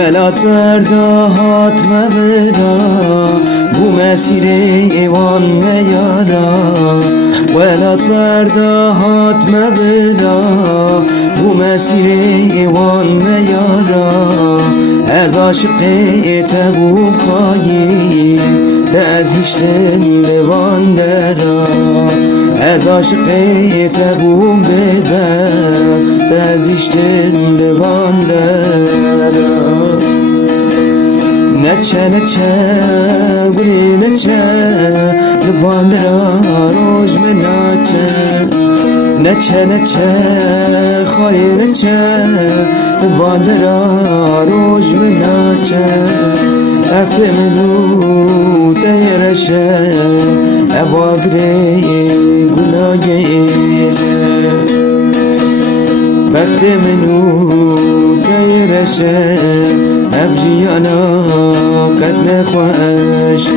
ولات بردهات مبرا bu mesire evan meyara ولات بردهات مبرا bu mesire evan meyara از عاشق تبوک خواهی دزیشتم لوان درا از عاشق تبوک ببر دزیشتم لوان درا نچه نچه بری نچه لوان درا روش مناچه نچه نچه خواهی نچه لوان درا روش مناچه افتمنو تیرشه اواگره گناگه افتمنو تیرشه افجیانا قد نخواشه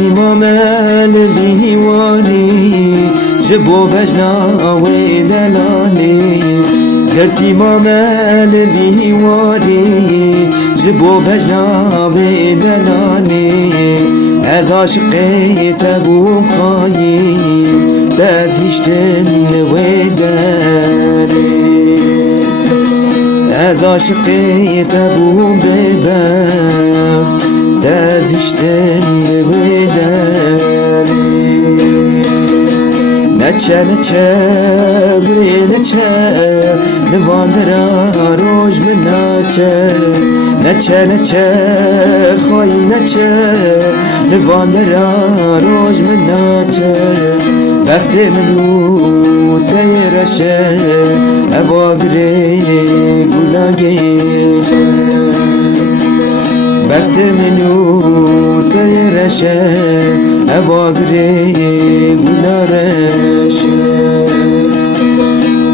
امامل بیوانی جبو بجنا و دلانی گرتی امامل بیوانی جبو بجنا و دلانی از عاشق تبوک خواهی دزیشتن و دلی از عاشق تبوک ببر دزیشتن و دلی نچه نچه بری نچه لوان درا روش مناچه نچه نچه خواهی نچه لوان درا روش مناچه وقت منو تیرشه اواگره گناگه وقت منو تیرشه اواگره گنارشه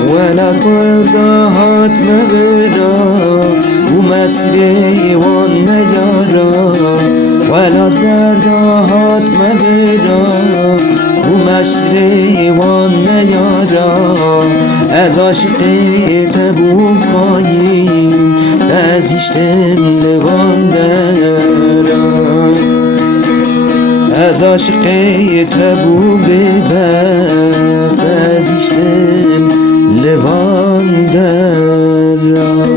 ولا بردهات مبرا و مسیره وان نیارا ولا بردهات مبرا و مسیره وان نیارا از عاشق تبوک خواهی دزیشتم لوان درا از عاشق تبوک ببر دزیشتم لوان درا